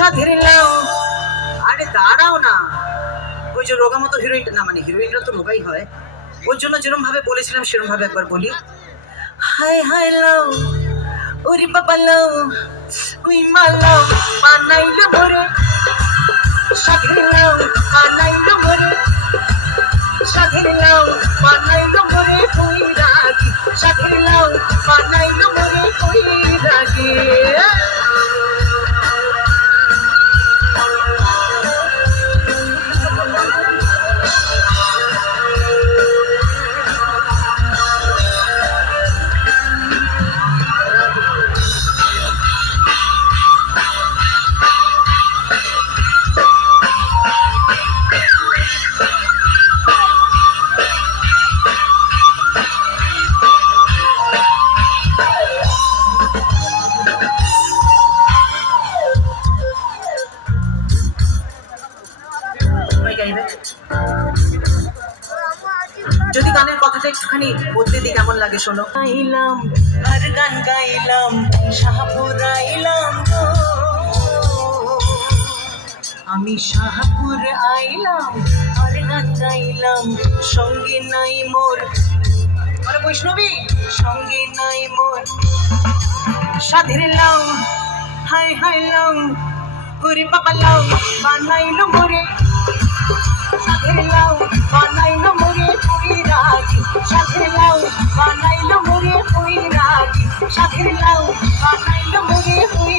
সাধের লাউ। আরে দাঁড়াও না, ওই যে রোগা মতো হিরোইনটা, না মানে হিরোইনরা তো রোগাই হয়, ওর জন্য যেরকম ভাবে বলেছিলাম সেরকম ভাবে একবার বলি। হাই হাই লাউ, ওরে বাবা লাউ, উই মা লাউ বানাইলো মোরে, সাধের লাউ বানাইলো মোরে, সাধের লাউ বানাইলো মোরে কই রাখি, সাধের লাউ বানাইলো মোরে কই রাখি। যদি গানের কথাটা একটুখানি বদলে দিই কেমন লাগে শোনো। গাইলাম আর গান গাইলাম, শাহপুর আইলাম গো, আমি শাহপুর আইলাম আর গান গাইলাম, সঙ্গে নাই মোর, আরে বৈষ্ণবী সঙ্গে নাই মোর, সাধের লাউ হাই হাই লাউ, ওরে বাবা লাউ বানাইলো মোরে, সাধের লাউ বানাইলো মোরে কই রাখি, সাধের লাউ বানাইলো মোরে কই রাখি, সাধের লাউ বানাইলো মোরে কই